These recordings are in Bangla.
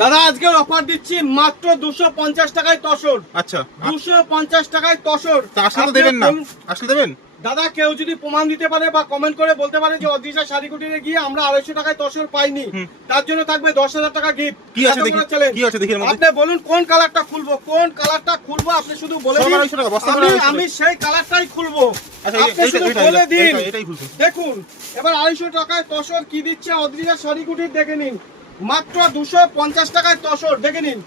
দাদা আজকে অফার দিচ্ছি মাত্র দুশো পঞ্চাশ টাকায় তসর। আচ্ছা দুশো পঞ্চাশ টাকায় তসর। আসলে দেবেন না। আসলে দেবেন? দাদা কেউ যদি প্রমাণ দিতে পারে বা কমেন্ট করে বলতে পারে যে অদিশা শাড়ি কুটিরে গিয়ে আমরা আড়াইশো টাকায় তসর পাইনি। তার জন্য থাকবে দশ হাজার টাকা গিফট কি আছে দেখি কি আছে দেখি আপনি বলুন কোন কালারটা খুলবো? কোন কালারটা খুলবো? আপনি শুধু বলে দিন। আমি সেই কালারটাই খুলবো। আচ্ছা আপনি শুধু বলে দিন। দেখুন এবার আড়াইশো টাকায় তসর কি দিচ্ছে অদ্রিজা শাড়ি কুটির দেখে নিন। মাত্র দুশো পঞ্চাশ টাকায় তসর দেখে নিন।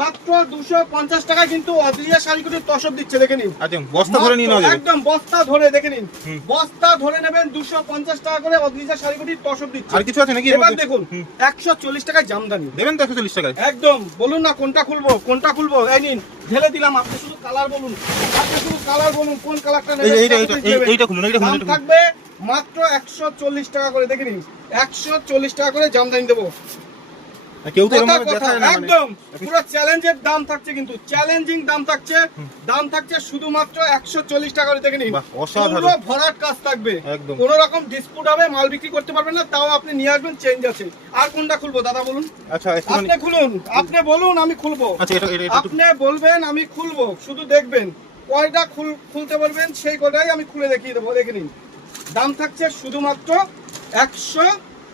মাত্র দুশো পঞ্চাশ টাকায় কিন্তু অদ্রিজা শাড়ি কুটির তসর দিচ্ছে দেখে নিন। আচ্ছা বস্তা ধরে যাবে। একদম বস্তা ধরে দেখে নিন। বস্তা ধরে নেবেন দুশো পঞ্চাশ টাকা করে অদ্রিজা শাড়ি কুটির তসর দিচ্ছে। আর কিছু আছে নাকি এবার দেখুন একশো চল্লিশ টাকায় জামদানি। দেবেন তো একশো চল্লিশ টাকায়? একদম বলুন না কোনটা খুলবো কোনটা খুলবো? এই নিন ঢেলে দিলাম আপনি শুধু কালার বলুন। আপনি শুধু কালার বলুন কোন কালারটা নেবেন এইটা এইটা খুলুন এইটা খুলুন। থাকবে মাত্র একশো চল্লিশ টাকা করে দেখে নিন। একশো চল্লিশ টাকা করে জামদানি দেবো। কেউ তো মানে। একদম পুরো চ্যালেঞ্জের দাম থাকছে কিন্তু চ্যালেঞ্জিং দাম থাকছে দাম থাকছে শুধুমাত্র একশো চল্লিশ টাকা করে দেখে নিন। পুরো ভরাট কাজ থাকবে। কোন রকম ডিসপুট হবে মাল বিক্রি করতে পারবেন না তাও আপনি নিয়ে আসবেন চেঞ্জ আছে। আর কোনটা খুলবো দাদা বলুন? আচ্ছা আপনি খুলুন আপনি বলুন আমি খুলবো। আচ্ছা আপনি বলবেন আমি খুলবো শুধু দেখবেন। কয়টা খুলতে বলবেন সেই কটাই আমি খুলে দেখিয়ে দেবো দেখে নিন। দাম থাকছে শুধুমাত্র একশো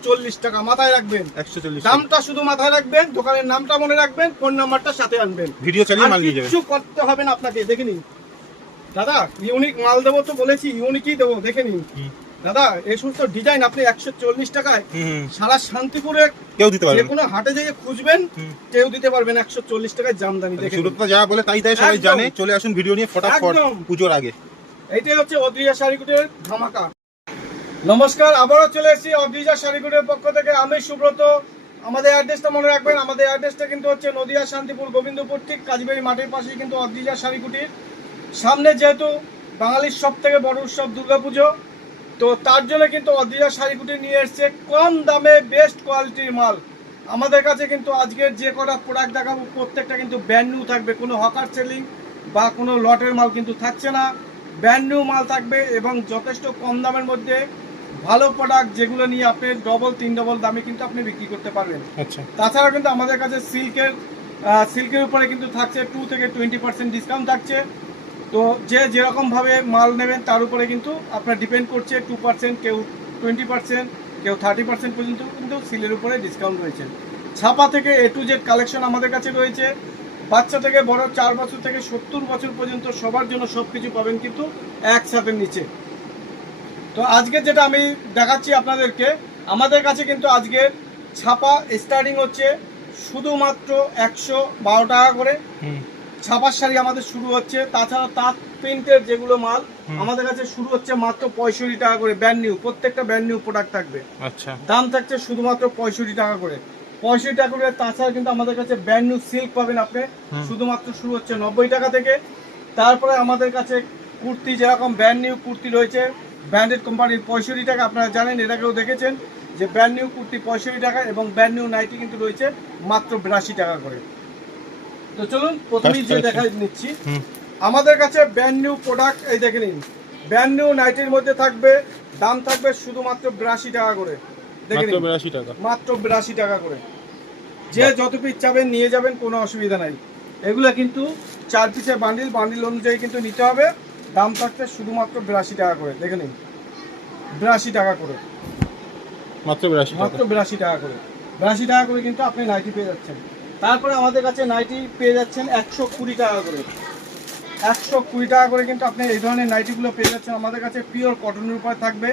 চল্লিশ টাকা মাথায় রাখবেন। একশো চল্লিশ দামটা শুধু মাথায় রাখবেন দোকানের নামটা মনে রাখবেন ফোন নাম্বারটা সাথে আনবেন। ভিডিও চালিয়ে মাল নিয়ে যাবেন। কিচ্ছু করতে হবে না আপনাকে দেখে নিন। দাদা ইউনিক মাল দেবো তো বলেছি ইউনিকই দেবো দেখে নিন। দাদা এই সমস্ত ডিজাইন আপনি একশো চল্লিশ টাকায়। সারা শান্তিপুরে কেউ দিতে যে পারবে কোনো হাটে যেয়ে খুঁজবেন কেউ দিতে পারবেন একশো চল্লিশ টাকায় জামদানি দেখে নিন। যা বলে তাই তাই সবাই জানে। চলে আসুন ভিডিও নিয়ে ফটাফট। পুজোর আগে। এইটাই হচ্ছে অদ্রিজা শাড়িকুটের ধামাকা। নমস্কার, আবারও চলে এসেছি অদ্রিজা শাড়িকুটের পক্ষ থেকে। আমি সুব্রত। আমাদের অ্যাড্রেসটা মনে রাখবেন, আমাদের অ্যাড্রেসটা কিন্তু হচ্ছে নদিয়া শান্তিপুর গোবিন্দপুর, ঠিক কাজীবাড়ি মাঠের পাশেই কিন্তু অদ্রিজা শাড়িকুটির সামনে যেহেতু বাঙালির সব থেকে বড় উৎসব দুর্গাপুজো, তো তার জন্য কিন্তু অদ্রিজা শাড়িকুটি নিয়ে এসছে কম দামে বেস্ট কোয়ালিটির মাল। আমাদের কাছে কিন্তু আজকের যে কটা প্রোডাক্ট দেখাবো, প্রত্যেকটা কিন্তু ব্র্যান্ড নিউ থাকবে। কোনো হকার সেলিং বা কোনো লটের মাল কিন্তু থাকছে না। ব্র্যান্ড নিউ মাল থাকবে এবং যথেষ্ট কম দামের মধ্যে ভালো প্রোডাক্ট যেগুলো নিয়ে আপনি ডবল তিন ডবল দামে কিন্তু আপনি বিক্রি করতে পারবেন। আচ্ছা। তাছাড়া কিন্তু আমাদের কাছে সিল্কের সিল্কের উপরে কিন্তু থাকছে টু থেকে টোয়েন্টি পার্সেন্ট ডিসকাউন্ট থাকছে। তো যে যেরকমভাবে মাল নেবেন তার উপরে কিন্তু আপনার ডিপেন্ড করছে টু পার্সেন্ট কেউ টোয়েন্টি পার্সেন্ট কেউ থার্টি পার্সেন্ট পর্যন্ত কিন্তু সিলের উপরে ডিসকাউন্ট রয়েছে। ছাপা থেকে এ টু জেড কালেকশন আমাদের কাছে রয়েছে। বাচ্চা থেকে বড় চার বছর থেকে সত্তর বছর পর্যন্ত সবার জন্য সব কিছু পাবেন কিন্তু একসাথে নিচে। তো আজকে যেটা আমি দেখাচ্ছি আপনাদেরকে আমাদের কাছে কিন্তু আজকে ছাপা স্টার্টিং হচ্ছে শুধুমাত্র একশো বারো টাকা করে। ছাপার শাড়ি আমাদের শুরু হচ্ছে তাছাড়া তাঁত প্রিন্টের যেগুলো মাল আমাদের কাছে শুরু হচ্ছে মাত্র পঁয়ষট্টি টাকা করে ব্র্যান্ড নিউ প্রত্যেকটা ব্র্যান্ড নিউ প্রোডাক্ট থাকবে। আচ্ছা। দাম থাকছে শুধুমাত্র পঁয়ষট্টি টাকা করে। পঁয়ষট্টি টাকা করে তাছাড়া কিন্তু আমাদের কাছে ব্র্যান্ড নিউ সিল্ক পাবেন আপনি। শুধুমাত্র শুরু হচ্ছে নব্বই টাকা থেকে। তারপরে আমাদের কাছে কুর্তি যেরকম ব্র্যান্ড নিউ কুর্তি রয়েছে ব্র্যান্ডেড কোম্পানির পঁয়ষট্টি টাকা আপনারা জানেন এটা কেউ দেখেছেন যে ব্র্যান্ড নিউ কুর্তি পঁয়ষট্টি টাকা এবং ব্র্যান্ড নিউ নাইটি কিন্তু রয়েছে মাত্র বিরাশি টাকা করে। তো চলুন প্রথমেই যে দেখা নিচ্ছি। আমাদের কাছে ব্র্যান্ড নিউ প্রোডাক্ট এই দেখে নিন ব্র্যান্ড নিউ নাইটির মধ্যে থাকবে দাম থাকবে শুধুমাত্র বিরাশি টাকা করে। দেখে নিন বিরাশি টাকা। মাত্র বিরাশি টাকা করে। যে যত পিস চাবেন নিয়ে যাবেন কোনো অসুবিধা নাই। এগুলো কিন্তু চার পিসের বান্ডিল বান্ডিল অনুযায়ী কিন্তু নিতে হবে। দাম থাকছে শুধুমাত্র বিরাশি টাকা করে দেখে নিন। বিরাশি টাকা করে। মাত্র বিরাশি মাত্র বিরাশি টাকা করে। বিরাশি টাকা করে কিন্তু আপনি নাইটি পেয়ে যাচ্ছেন। তারপরে আমাদের কাছে নাইটি পেয়ে যাচ্ছেন একশো কুড়ি টাকা করে। একশো কুড়ি টাকা করে কিন্তু আপনি এই ধরনের নাইটিগুলো পেয়ে যাচ্ছেন। আমাদের কাছে পিওর কটনের উপর থাকবে।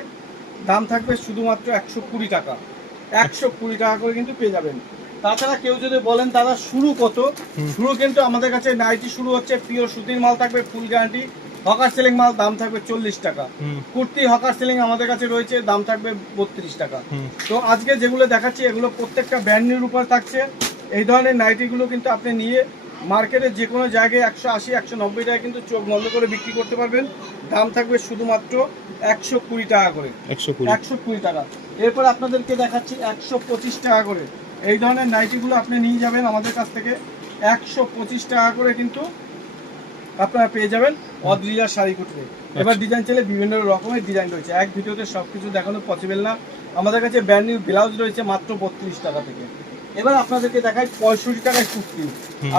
দাম থাকবে শুধুমাত্র একশো কুড়ি টাকা। একশো কুড়ি টাকা করে কিন্তু পেয়ে যাবেন। তাছাড়া কেউ যদি বলেন দাদা শুরু কত শুরু কিন্তু আমাদের কাছে নাইটি শুরু হচ্ছে। পিওর সুতির মাল থাকবে ফুল গ্যারান্টি হকার সেলিং মাল দাম থাকবে চল্লিশ টাকা। কুর্তি হকার সেলিং আমাদের কাছে রয়েছে দাম থাকবে বত্রিশ টাকা। তো আজকে যেগুলো দেখাচ্ছি এগুলো প্রত্যেকটা ব্র্যান্ডের উপর থাকছে। এই ধরনের নাইটিগুলো কিন্তু আপনি নিয়ে মার্কেটে যে কোনো জায়গায় একশো আশি একশো নব্বই টাকা কিন্তু চোখ বন্ধ করে বিক্রি করতে পারবেন। দাম থাকবে শুধুমাত্র একশো কুড়ি টাকা করে। একশো কুড়ি। একশো কুড়ি টাকা। এরপর আপনাদেরকে দেখাচ্ছি একশো পঁচিশ টাকা করে। এই ধরনের নাইটিগুলো আপনি নিয়ে যাবেন আমাদের কাছ থেকে। একশো পঁচিশ টাকা করে কিন্তু আপনারা পেয়ে যাবেন অদ্রিজা শাড়ি কুটিরে। এবার ডিজাইন চাইলে বিভিন্ন রকমের ডিজাইন রয়েছে। এক ভিডিওতে সব কিছু দেখানো পসিবল না। আমাদের কাছে ব্র্যান্ড নিউ ব্লাউজ রয়েছে মাত্র বত্রিশ টাকা থেকে। এবার আপনাদেরকে দেখাই পঁয়ষট্টি টাকায় কুর্তি।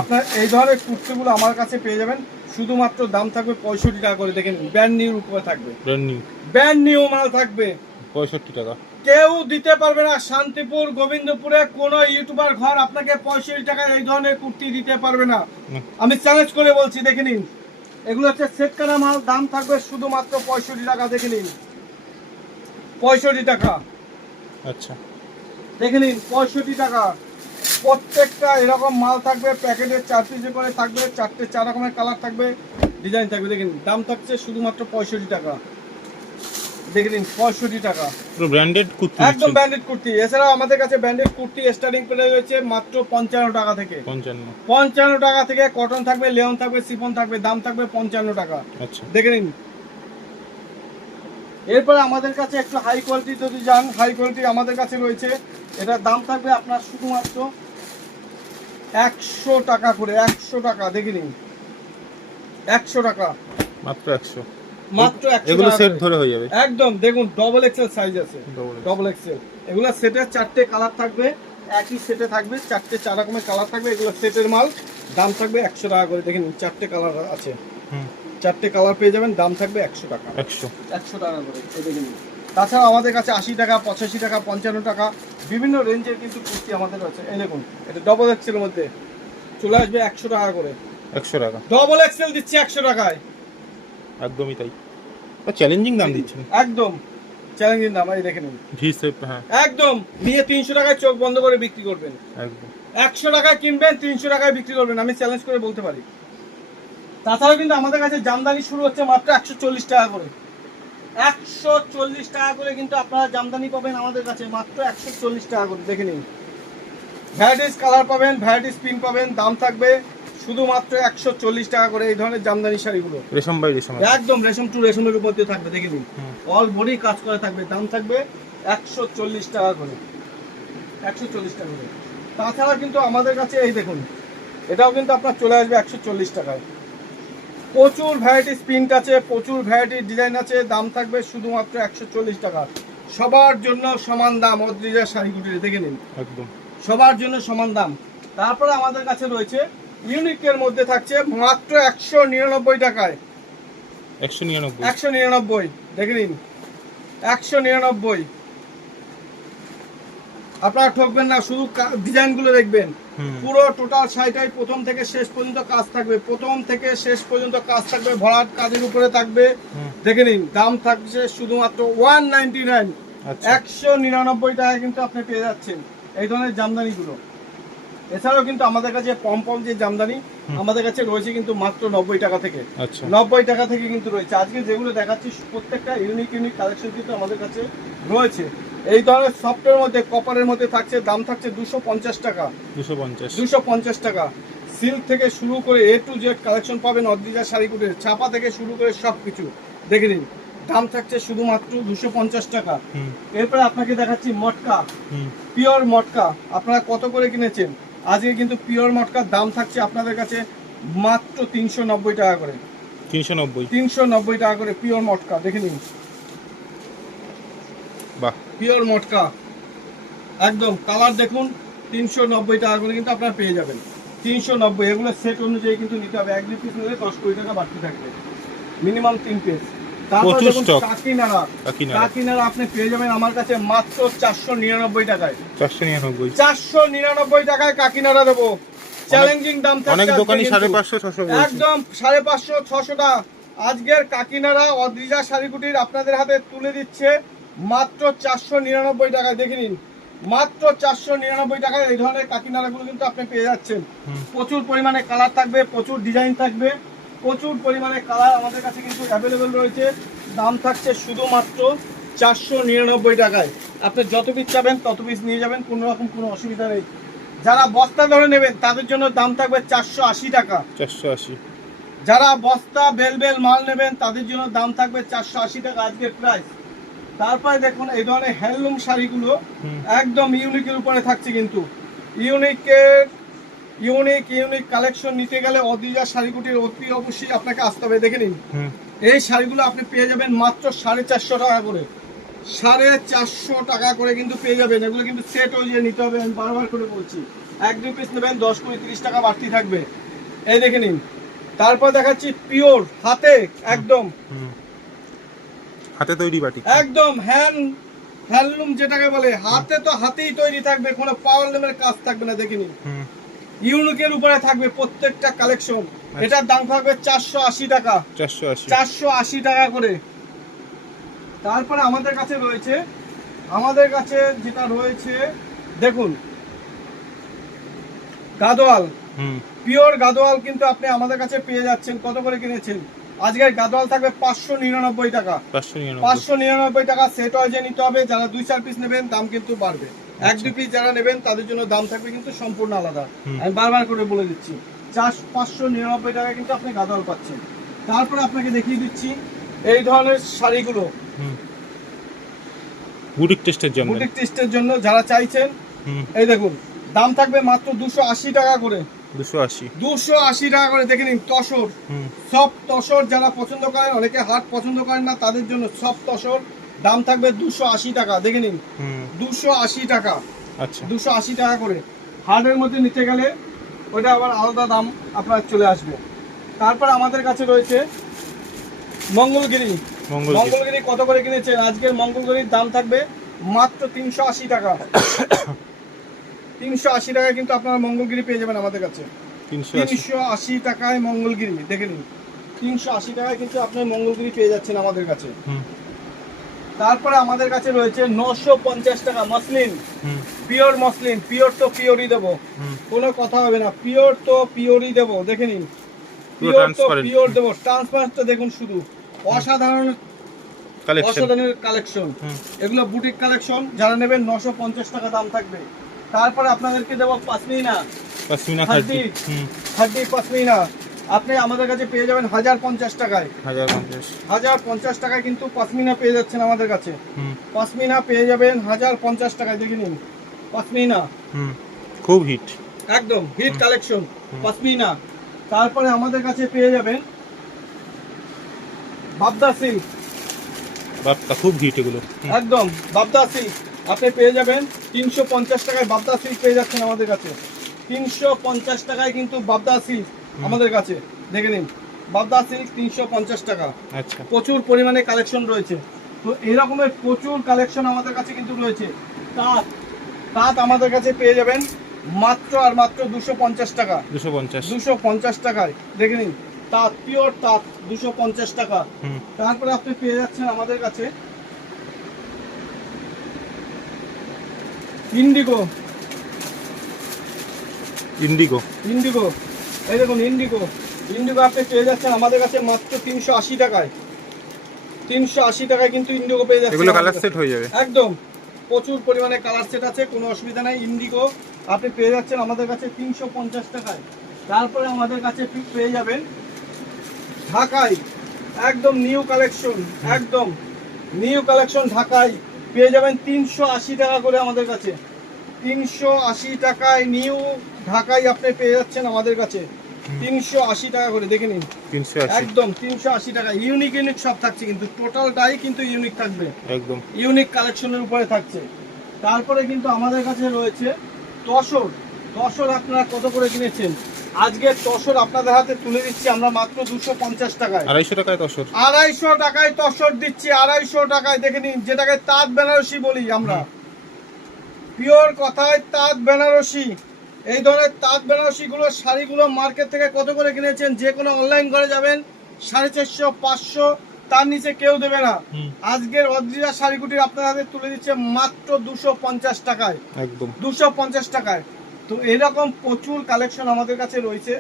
আপনার এই ধরনের কুর্তিগুলো আমার কাছে পেয়ে যাবেন। শুধুমাত্র দাম থাকবে পঁয়ষট্টি টাকা করে। দেখেন ব্র্যান্ড নিউর উপরে থাকবে। ব্র্যান্ড নিউ ব্র্যান্ড নিউ মাল থাকবে। পঁয়ষট্টি টাকা। কেউ দিতে পারবে না শান্তিপুর গোবিন্দপুরে কোনো ইউটিউবার ঘর আপনাকে পঁয়ষট্টি টাকায় এই ধরনের কুর্তি দিতে পারবে না। আমি চ্যালেঞ্জ করে বলছি দেখে নিন। এগুলো হচ্ছে সেট করা মাল দাম থাকবে শুধুমাত্র পঁয়ষট্টি টাকা দেখে নিন। পঁয়ষট্টি টাকা। আচ্ছা। দেখে নিন পঁয়ষট্টি টাকা। প্রত্যেকটা এরকম মাল থাকবে প্যাকেটের চার পিসে করে থাকবে চারটে চার রকমের কালার থাকবে ডিজাইন থাকবে দেখে নিন। দাম থাকছে শুধুমাত্র পঁয়ষট্টি টাকা। দেখে নিন পঁয়ষট্টি টাকা। পুরো ব্র্যান্ডেড কুর্তি একদম ব্র্যান্ডেড কুর্তি। এছাড়াও আমাদের কাছে ব্র্যান্ডেড কুর্তি স্টার্টিং প্রাইস রয়েছে মাত্র পঞ্চান্ন টাকা থেকে। পঞ্চান্ন। পঞ্চান্ন টাকা থেকে কটন থাকবে লেওন থাকবে সিফন থাকবে দাম থাকবে পঞ্চান্ন টাকা। আচ্ছা। দেখে নিন। এরপরে আমাদের কাছে একটু হাই কোয়ালিটি যদি যান হাই কোয়ালিটি আমাদের কাছে রয়েছে। এটার দাম থাকবে আপনার শুধুমাত্র একশো টাকা করে একশো টাকা দেখে নিন। একশো টাকা। মাত্র একশো। মাত্র এগুলো সেট ধরে হয়ে যাবে। একদম দেখুন ডবল এক্সেল সাইজ আছে। ডবল এক্সেল এগুলো সেটের চারটে কালার থাকবে একই সেটে থাকবে চারটে চার রকমের কালার থাকবে এগুলো সেটের মাল দাম থাকবে একশো টাকা করে। দেখেন চারটে কালার আছে। হুম। চারটে কালার পেয়ে যাবেন দাম থাকবে একশো টাকা। একশো। একশো টাকা করে এই দেখে নিন তাছাড়া আমাদের কাছে আশি টাকা পঁচাশি টাকা পঞ্চান্ন টাকা বিভিন্ন রেঞ্জের কিন্তু কুর্তি আমাদের আছে এই দেখুন এটা ডবল এক্সেল মধ্যে। চলে আসবে একশো টাকা করে। একশো টাকা। ডবল এক্সেল দিচ্ছি একশো টাকায়। একদমই তাই। চ্যালেঞ্জিং দাম দিচ্ছেন একদম। চ্যালেঞ্জিং দাম এই দেখে নিন। ভি সেপ হ্যাঁ। একদম। নিয়ে তিনশো টাকায় চোখ বন্ধ করে বিক্রি করবেন। একদম। একশো টাকায় কিনবেন তিনশো টাকায় বিক্রি করবেন আমি চ্যালেঞ্জ করে বলতে পারি। তাছাড়াও কিন্তু আমাদের কাছে জামদানি শুরু হচ্ছে মাত্র একশো চল্লিশ টাকা করে। একশো চল্লিশ টাকা করে কিন্তু আপনারা জামদানি পাবেন আমাদের কাছে মাত্র একশো চল্লিশ টাকা করে। দেখে নিন। ভ্যারাইটিস কালার পাবেন ভ্যারাইটিস পিন পাবেন দাম থাকবে শুধুমাত্র একশো চল্লিশ টাকা করে এই ধরনের জামদানি শাড়িগুলো। রেশম বাই রেশম একদম রেশম টু রেশমের মধ্যে থাকবে দেখে নিন। হুম। অল বডি কাজ করা থাকবে দাম থাকবে একশো চল্লিশ টাকা করে। একশো চল্লিশ টাকা করে। তাছাড়া কিন্তু আমাদের কাছে এই দেখুন এটাও কিন্তু আপনার চলে আসবে একশো চল্লিশ টাকায়। প্রচুর ভ্যারাইটিস প্রিন্ট আছে প্রচুর ভ্যারাইটি ডিজাইন আছে দাম থাকবে শুধুমাত্র একশো চল্লিশ টাকা। সবার জন্য সমান দাম অদ্রিজা শাড়ি কুটিরে দেখে নিন। একদম। সবার জন্য সমান দাম। তারপরে আমাদের কাছে রয়েছে ইউনিকের মধ্যে থাকছে মাত্র একশো নিরানব্বই টাকায়। একশো নিরানব্বই। একশো নিরানব্বই দেখে নিন। একশো নিরানব্বই। আপনারা ঠকবেন না শুধু ডিজাইনগুলো দেখবেন। পুরো টোটাল শাড়িটাই প্রথম থেকে শেষ পর্যন্ত কাজ থাকবে। প্রথম থেকে শেষ পর্যন্ত কাজ থাকবে ভরাট কাজের উপরে থাকবে। দেখে নিন দাম থাকছে শুধুমাত্র ওয়ান নাইনটি নাইন। আচ্ছা। একশো নিরানব্বই টাকায় কিন্তু আপনি পেয়ে যাচ্ছেন এই ধরনের জামদানিগুলো। এছাড়াও কিন্তু আমাদের কাছে পম পম যে জামদানি আমাদের কাছে রয়েছে কিন্তু মাত্র নব্বই টাকা থেকে। আচ্ছা। নব্বই টাকা থেকে কিন্তু রয়েছে। আজকে যেগুলো দেখাচ্ছি প্রত্যেকটা ইউনিক ইউনিক কালেকশন কিন্তু আমাদের কাছে রয়েছে। এই ধরনের সফটের মধ্যে কপারের মধ্যে থাকছে দাম থাকছে দুশো পঞ্চাশ টাকা। দুশো পঞ্চাশ। দুশো পঞ্চাশ টাকা। সিল্ক থেকে শুরু করে এ টু জেড কালেকশন পাবেন অদ্রিজা শাড়ি কুটে ছাপা থেকে শুরু করে সব কিছু দেখে নিন দাম থাকছে শুধুমাত্র দুশো পঞ্চাশ টাকা। এরপরে আপনাকে দেখাচ্ছি মটকা। পিওর মটকা। আপনারা কত করে কিনেছেন? আজকে কিন্তু পিওর মটকার দাম থাকছে আপনাদের কাছে মাত্র তিনশো নব্বই টাকা করে। তিনশো নব্বই। তিনশো নব্বই টাকা করে পিওর মটকা দেখে নিন। বাহ। পিওর মটকা। একদম কালার দেখুন তিনশো নব্বই টাকা করে কিন্তু আপনারা পেয়ে যাবেন। তিনশো নব্বই এগুলো সেট অনুযায়ী কিন্তু নিতে হবে। এক দু পিস নিলে দশ কোটি টাকা বাড়তি থাকবে। মিনিমাম তিন পিস প্রচুর কাকিনাড়া আপনি পেয়ে যাবেন আমার কাছে মাত্র চারশো নিরানব্বই টাকায়। চারশো নিরানব্বই। চারশো নিরানব্বই টাকায় কাকিনাড়া দেবো। চ্যালেঞ্জিং দাম অনেক দোকানই সাড়ে পাঁচশো ছশো একদম সাড়ে পাঁচশো ছশো টাকা আজকের কাকিনাড়া অদ্রিজা শাড়িকুটির আপনাদের হাতে তুলে দিচ্ছে মাত্র চারশো নিরানব্বই টাকায়। দেখে নিন মাত্র চারশো নিরানব্বই টাকায় এই ধরনের কাকিনাড়াগুলো কিন্তু আপনি পেয়ে যাচ্ছেন। প্রচুর পরিমাণে কালার থাকবে প্রচুর ডিজাইন থাকবে। প্রচুর পরিমাণে কালার আমাদের কাছে কিন্তু অ্যাভেলেবেল রয়েছে। দাম থাকছে শুধুমাত্র চারশো নিরানব্বই টাকায়। আপনি যত পিস চাবেন তত পিস নিয়ে যাবেন কোনো রকম কোনো অসুবিধা নেই। যারা বস্তা ধরে নেবেন তাদের জন্য দাম থাকবে চারশো আশি টাকা। চারশো আশি। যারা বস্তা বেল বেল মাল নেবেন তাদের জন্য দাম থাকবে চারশো আশি টাকা আজকের প্রাইস তারপরে দেখুন এই ধরনের হ্যান্ডলুম শাড়িগুলো একদম ইউনিকের উপরে থাকছে কিন্তু। ইউনিকের ইউনিক ইউনিক কালেকশন নিতে গেলে অদিজা শাড়িগুটির অতি অবশ্যই আপনাকে আসতে হবে। দেখে নিন। এই শাড়িগুলো আপনি পেয়ে যাবেন মাত্র সাড়ে চারশো টাকা করে। সাড়ে চারশো টাকা করে কিন্তু পেয়ে যাবেন। এগুলো কিন্তু সেট অনুযায়ী নিতে হবে। আমি বারবার করে বলছি এক দুই পিস নেবেন দশ কুড়ি তিরিশ টাকা বাড়তি থাকবে। এই দেখে নিন। তারপর দেখাচ্ছি পিওর হাতে একদম। হাতে তৈরি বাটি একদম হ্যান্ড হ্যান্ডলুম যেটাকে বলে হাতে তো হাতেই তৈরি থাকবে কোনো পাওয়ার লুমের কাজ থাকবে না। দেখে নিন। ইউনিকের উপরে থাকবে প্রত্যেকটা কালেকশন। এটার দাম থাকবে চারশো আশি টাকা। চারশো আশি। টাকা করে। তারপরে আমাদের কাছে রয়েছে আমাদের কাছে যেটা রয়েছে দেখুন গাদোয়াল। হুম। পিওর গাদোয়াল কিন্তু আপনি আমাদের কাছে পেয়ে যাচ্ছেন। কত করে কিনেছেন? আজকের গাদোয়াল থাকবে পাঁচশো নিরানব্বই টাকা। পাঁচশো নিরানব্বই। টাকা সেট ওয়াইজে নিতে হবে যারা দুই চার পিস নেবেন দাম কিন্তু বাড়বে। এক দুই পিস যারা নেবেন তাদের জন্য দাম থাকবে কিন্তু সম্পূর্ণ আলাদা। আমি বারবার করে বলে দিচ্ছি চার পাঁচশো নিরানব্বই টাকা কিন্তু আপনি গাদোয়াল পাচ্ছেন। তারপরে আপনাকে দেখিয়ে দিচ্ছি এই ধরনের শাড়িগুলো। বুটিক টেস্টের জন্য। বুটিক টেস্টের জন্য যারা চাইছেন এই দেখুন দাম থাকবে মাত্র দুশো আশি টাকা করে। দুশো আশি। দুশো আশি টাকা করে দেখে নিন তসর। সব তসর যারা পছন্দ করেন অনেকে হাট পছন্দ করেন না তাদের জন্য সব তসর দাম থাকবে দুশো আশি টাকা দেখে নিন। দুশো আশি টাকা। আচ্ছা। দুশো আশি টাকা করে। হার্ডের মধ্যে নিতে গেলে ওটা আবার আলাদা দাম আপনার চলে আসবে। তারপর আমাদের কাছে রয়েছে মঙ্গলগিরি। মঙ্গলগিরি। কত করে কিনেছেন? আজকের মঙ্গলগিরির দাম থাকবে মাত্র তিনশো আশি টাকা। তিনশো আশি টাকায় কিন্তু আপনারা মঙ্গলগিরি পেয়ে যাবেন আমাদের কাছে। তিনশো আশি। টাকায় মঙ্গলগিরি দেখে নিন। তিনশো আশি টাকায় কিন্তু আপনার মঙ্গলগিরি পেয়ে যাচ্ছেন আমাদের কাছে। তারপরে আমাদের কাছে রয়েছে নশো পঞ্চাশ টাকা মসলিন। পিওর মসলিন পিওর তো পিওরই দেবো। কোনো কথা হবে না পিওর তো পিওরই দেবো দেখে নিন। পিওর তো পিওর দেবো ট্রান্সপারেন্টটা দেখুন শুধু। অসাধারণ কালেকশন অসাধারণ কালেকশন এগুলো বুটিক কালেকশন যারা নেবেন নশো পঞ্চাশ টাকা দাম থাকবে। তারপরে আপনাদেরকে দেবো পাসমিনা। পশমিনা খাদ্দি। খাদ্দি পাসমিনা। আপনি আমাদের কাছে পেয়ে যাবেন হাজার পঞ্চাশ টাকায়। হাজার পঞ্চাশ। হাজার পঞ্চাশ টাকায় কিন্তু পাসমিনা পেয়ে যাচ্ছেন আমাদের কাছে। হুম। পাসমিনা পেয়ে যাবেন হাজার পঞ্চাশ টাকায় দেখে নিন। পাসমিনা হুম। খুব হিট। একদম হিট কালেকশন হুম। পাসমিনা তারপরে আমাদের কাছে পেয়ে যাবেন বাবদা সিল্ক। বাপটা খুব হিট এগুলো। একদম বাবদা সিল্ক। আপনি পেয়ে যাবেন তিনশো পঞ্চাশ টাকায় বাবদা সিল্ক পেয়ে যাচ্ছেন আমাদের কাছে। তিনশো পঞ্চাশ টাকায় কিন্তু বাবদা সিল্ক আমাদের কাছে। দেখে নিন বাবদা সিল্ক তিনশো পঞ্চাশ টাকা। আচ্ছা। প্রচুর পরিমাণে কালেকশন রয়েছে। তো এরকমের প্রচুর কালেকশন আমাদের কাছে কিন্তু রয়েছে। তাঁত তাঁত আমাদের কাছে পেয়ে যাবেন মাত্র আর মাত্র দুশো পঞ্চাশ টাকা। দুশো পঞ্চাশ। দুশো পঞ্চাশ টাকায়। দেখে নিন তাঁত পিওর তাঁত দুশো পঞ্চাশ টাকা। তারপরে আপনি পেয়ে যাচ্ছেন আমাদের কাছে ইন্ডিগো। ইন্ডিগো ইন্ডিগো এই দেখুন ইন্ডিগো ইন্ডিগো আপনি পেয়ে যাচ্ছেন আমাদের কাছে মাত্র তিনশো আশি টাকায়। তিনশো আশি টাকায় কিন্তু ইন্ডিগো পেয়ে যাচ্ছেন এগুলো কালার সেট হয়ে যাবে। একদম। প্রচুর পরিমাণে কালার সেট আছে কোনো অসুবিধা নাই। ইন্ডিগো আপনি পেয়ে যাচ্ছেন আমাদের কাছে তিনশো পঞ্চাশ টাকায়। তারপরে আমাদের কাছে পেয়ে যাবেন ঢাকায়। একদম নিউ কালেকশন একদম। নিউ কালেকশন ঢাকায়। পেয়ে যাবেন তিনশো আশি টাকা করে আমাদের কাছে। তিনশো আশি টাকায় নিউ ঢাকায় আপনি পেয়ে যাচ্ছেন আমাদের কাছে। তিনশো আশি টাকা করে দেখে নিন। একদম তিনশো আশি টাকা। ইউনিক ইউনিক সব থাকছে কিন্তু টোটালটাই কিন্তু ইউনিক থাকবে। একদম। ইউনিক কালেকশনের উপরে থাকছে। তারপরে কিন্তু আমাদের কাছে রয়েছে তসর। তসর আপনারা কত করে কিনেছেন? আজকে তসর আপনাদের হাতে তুলে দিচ্ছি আমরা মাত্র দুশো পঞ্চাশ টাকায়। আড়াইশো টাকায় দশর আড়াইশো টাকায় তসর দিচ্ছি আড়াইশো টাকায় দেখে নিন যেটাকে তাঁত বেনারসি বলি আমরা। পিওর কথায় তাঁত বেনারসি। এই ধরনের তাঁত বেনারসিগুলো শাড়িগুলো মার্কেট থেকে কত করে কিনেছেন? যে কোনো অনলাইন করে যাবেন সাড়ে চারশো পাঁচশো তার নিচে কেউ দেবে না। আজকের অদ্রিজা শাড়িগুটি আপনার হাতে তুলে দিচ্ছে মাত্র দুশো পঞ্চাশ টাকায়। একদম। দুশো পঞ্চাশ টাকায়। তো এরকম প্রচুর কালেকশন আমাদের কাছে রয়েছে।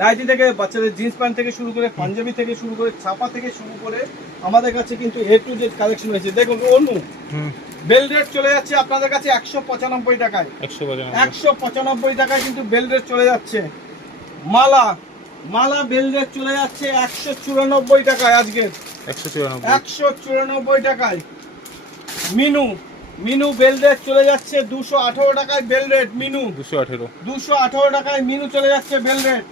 নাইটি থেকে বাচ্চাদের জিন্স প্যান্ট থেকে শুরু করে পাঞ্জাবি থেকে শুরু করে ছাপা থেকে শুরু করে আমাদের কাছে কিন্তু এ টু জেড কালেকশন রয়েছে। দেখুন অনু বেল রেট চলে যাচ্ছে আপনাদের কাছে একশো পঁচানব্বই টাকায়। একশো পঁচানব্বই। টাকায় কিন্তু বেল রেট চলে যাচ্ছে। মালা মালা বেল রেট চলে যাচ্ছে একশো চুরানব্বই টাকায় একশো চুরানব্বই। একশো চুরানব্বই টাকায়। মিনু মিনু বেল রেট চলে যাচ্ছে দুশো আঠারো টাকায় বেল রেট মিনু। দুশো আঠেরো। দুশো আঠারো টাকায় মিনু চলে যাচ্ছে বেল রেট।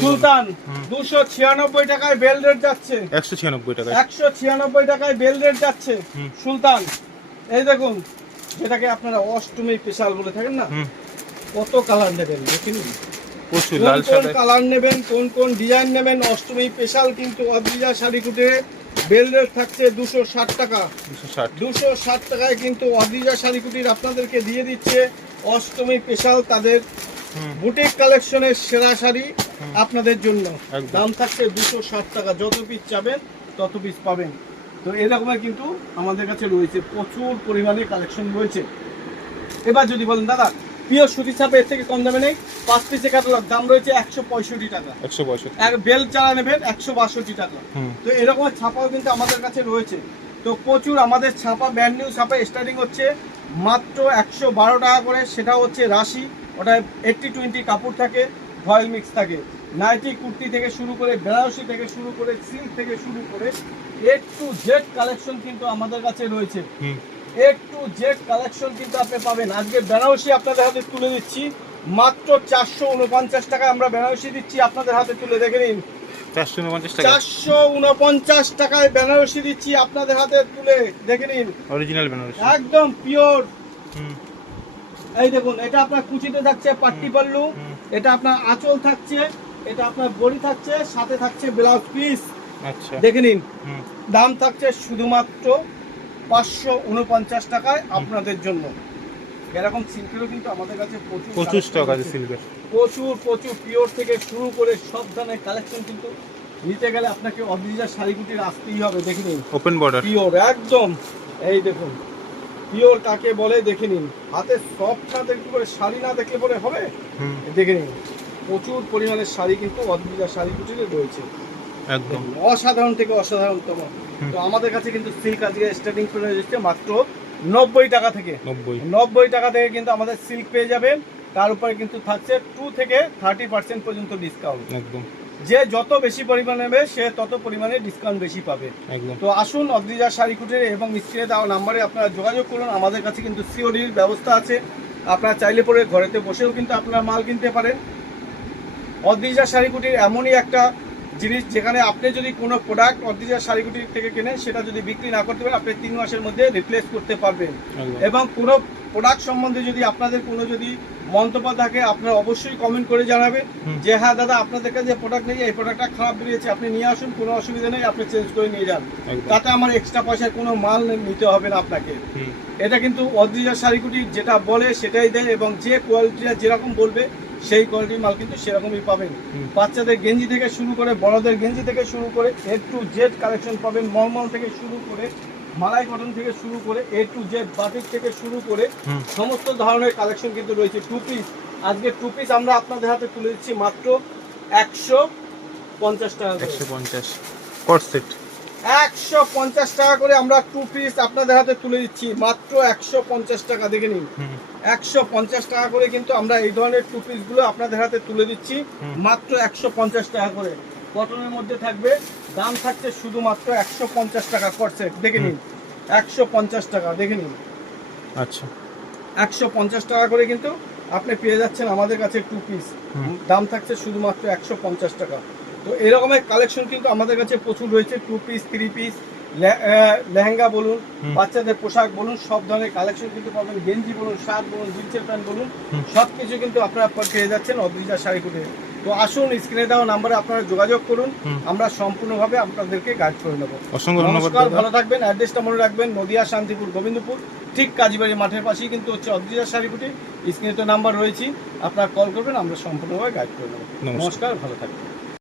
সুলতান দুশো ছিয়ানব্বই টাকায় বেল রেট যাচ্ছে। একশো ছিয়ানব্বই টাকায়। একশো ছিয়ানব্বই টাকায় বেল রেট যাচ্ছে। সুলতান এই দেখুন যেটাকে আপনারা অষ্টমী স্পেশাল বলে থাকেন না কত কালার নেবেন দেখুন প্রচুর লাল কোন কালার নেবেন কোন কোন ডিজাইন নেবেন অষ্টমী স্পেশাল কিন্তু অদ্রিজা শাড়ি কুটে বেল রেট থাকছে দুশো ষাট টাকা। দুশো ষাট। টাকায় কিন্তু অদ্রিজা শাড়ি কুটির আপনাদেরকে দিয়ে দিচ্ছে অষ্টমী স্পেশাল তাদের বুটিক কালেকশনের সেরা শাড়ি আপনাদের জন্য। দাম থাকছে দুশো ষাট টাকা। যত পিস চাবেন তত পিস পাবেন। তো এরকমের কিন্তু আমাদের কাছে রয়েছে প্রচুর পরিমাণে কালেকশন রয়েছে। এবার যদি বলেন দাদা পিওর সুতি ছাপে এর থেকে কম দামে নেই পাঁচ পিসে ক্যাটালগ দাম রয়েছে একশো পঁয়ষট্টি টাকা। একশো পঁয়ষট্টি। এক বেল চারা নেবেন একশো বাষট্টি টাকা। তো এরকম ছাপাও কিন্তু আমাদের কাছে রয়েছে। তো প্রচুর আমাদের ছাপা ব্র্যান্ড নিউ ছাপা স্টার্টিং হচ্ছে মাত্র একশো বারো টাকা করে সেটা হচ্ছে রাশি। ওটা এইটটি টোয়েন্টি কাপড় থাকে। ভয়েল মিক্স থাকে। নাইটি কুর্তি থেকে শুরু করে বেনারসি থেকে শুরু করে সিল্ক থেকে শুরু করে এ টু জেড কালেকশন কিন্তু আমাদের কাছে রয়েছে। এ টু জেড কালেকশন কিন্তু আপনি পাবেন। আজকে বেনারসি আপনাদের হাতে তুলে দিচ্ছি। মাত্র চারশো উনপঞ্চাশ টাকায় আমরা বেনারসি দিচ্ছি। আপনাদের হাতে তুলে দেখে নিন। চারশো উনপঞ্চাশ টাকায় বেনারসি দিচ্ছি। আপনাদের হাতে তুলে দেখে নিন। অরিজিনাল বেনারসি। একদম পিওর এই দেখুন এটা আপনার কুচিতে থাকছে পাট্টি পাল্লু। এটা আপনার আঁচল থাকছে এটা আপনার বড়ি থাকছে সাথে থাকছে ব্লাউজ পিস আচ্ছা। দেখে নিন। দাম থাকছে শুধুমাত্র পাঁচশো উনপঞ্চাশ টাকায় আপনাদের জন্য। এরকম সিল্কেরও কিন্তু আমাদের কাছে প্রচুর প্রচুর collection স্টক আছে সিল্কের প্রচুর প্রচুর পিওর থেকে শুরু করে সব ধরনের কালেকশন কিন্তু নিতে গেলে আপনাকে অদ্রিজার শাড়িগুটির আসতেই হবে দেখে নিন। ওপেন বর্ডার পিওর একদম। এই দেখুন। পিওর কাকে বলে দেখে নিন। হাতে সফট দেখতে করে শাড়ি না দেখলে পরে হবে? দেখে নিন। প্রচুর পরিমাণে শাড়ি কিন্তু অদ্রিজার শাড়িগুটিতে রয়েছে। একদম। অসাধারণ থেকে অসাধারণতম। তো আমাদের কাছে কিন্তু সিল্ক আজকে স্টার্টিং করে যাচ্ছে মাত্র নব্বই টাকা থেকে। নব্বই। নব্বই টাকা থেকে কিন্তু আমাদের সিল্ক পেয়ে যাবেন। তার উপরে কিন্তু থাকছে টু থেকে থার্টি পার্সেন্ট পর্যন্ত ডিসকাউন্ট একদম। যে যত বেশি পরিমাণে নেবে সে তত পরিমাণে ডিসকাউন্ট বেশি পাবে। তো আসুন অদ্রিজা শাড়ি কুটির এবং স্ক্রিনে দেওয়া নাম্বারে আপনারা যোগাযোগ করুন। আমাদের কাছে কিন্তু সিওডির ব্যবস্থা আছে। আপনারা চাইলে পরে ঘরেতে বসেও কিন্তু আপনারা মাল কিনতে পারেন। অদ্রিজা শাড়ি কুটির এমনই একটা জিনিস যেখানে আপনি যদি কোনো প্রোডাক্ট অদ্রিজা শাড়ি কুটির থেকে কেনেন সেটা যদি বিক্রি না করতে পারেন আপনি তিন মাসের মধ্যে রিপ্লেস করতে পারবেন। এবং কোনো প্রোডাক্ট সম্বন্ধে যদি আপনাদের কোনো যদি মন্তব্য থাকে আপনারা অবশ্যই কমেন্ট করে জানাবেন। যে হ্যাঁ দাদা আপনাদের কাছে প্রোডাক্ট নিয়ে এই প্রোডাক্টটা খারাপ বেরিয়েছে আপনি নিয়ে আসুন কোনো অসুবিধা নেই আপনি চেঞ্জ করে নিয়ে যান। তাতে আমার এক্সট্রা পয়সার কোনো মাল নিতে হবে না আপনাকে। এটা কিন্তু অদ্রিজা শাড়িকুটি যেটা বলে সেটাই দেয় এবং যে কোয়ালিটিটা যেরকম বলবে সেই কোয়ালিটির মাল কিন্তু সেরকমই পাবেন। বাচ্চাদের গেঞ্জি থেকে শুরু করে বড়দের গেঞ্জি থেকে শুরু করে এ টু জেড কালেকশন পাবেন মলমল থেকে শুরু করে মালাই কটন থেকে শুরু করে এ টু জেড বাটিক থেকে শুরু করে সমস্ত ধরনের কালেকশন কিন্তু রয়েছে। টু পিস আজকে টু পিস আমরা আপনাদের হাতে তুলে দিচ্ছি মাত্র একশো পঞ্চাশ টাকা একশো পঞ্চাশ। সেট একশো পঞ্চাশ টাকা করে আমরা টু পিস আপনাদের হাতে তুলে দিচ্ছি মাত্র একশো পঞ্চাশ টাকা। দেখে নিন। একশো পঞ্চাশ টাকা করে কিন্তু আমরা এই ধরনের টু পিসগুলো আপনাদের হাতে তুলে দিচ্ছি মাত্র একশো পঞ্চাশ টাকা করে। কটনের মধ্যে থাকবে। দাম থাকছে শুধুমাত্র একশো পঞ্চাশ টাকা কটসেট দেখে নিন। একশো পঞ্চাশ টাকা দেখে নিন। আচ্ছা। একশো পঞ্চাশ টাকা করে কিন্তু আপনি পেয়ে যাচ্ছেন আমাদের কাছে টু পিস দাম থাকছে শুধুমাত্র একশো পঞ্চাশ টাকা। তো এরকমের কালেকশন কিন্তু আমাদের কাছে প্রচুর রয়েছে two piece three piece lehenga বলুন বাচ্চাদের পোশাক বলুন সব ধরনের কালেকশন কিন্তু পাবেন। গেঞ্জি বলুন শার্ট বলুন জিন্সের প্যান্ট বলুন। সব কিছু কিন্তু আপনারা পেয়ে যাচ্ছেন অদ্রিজা শাড়ি কুটে তো আসুন স্ক্রিনে দেওয়া নাম্বারে আপনারা যোগাযোগ করুন। আমরা সম্পূর্ণভাবে আপনাদেরকে গাইড করে নেব। অসংখ্য ধন্যবাদ নমস্কার ভালো থাকবেন। অ্যাড্রেসটা মনে রাখবেন নদিয়া শান্তিপুর গোবিন্দপুর। ঠিক কাজীবাড়ি মাঠের পাশেই কিন্তু হচ্ছে অদ্রিজা শাড়িপুটি। স্ক্রিনে তো নাম্বার রয়েছে আপনারা কল করবেন আমরা সম্পূর্ণভাবে গাইড করে নেব। নমস্কার ভালো থাকবেন।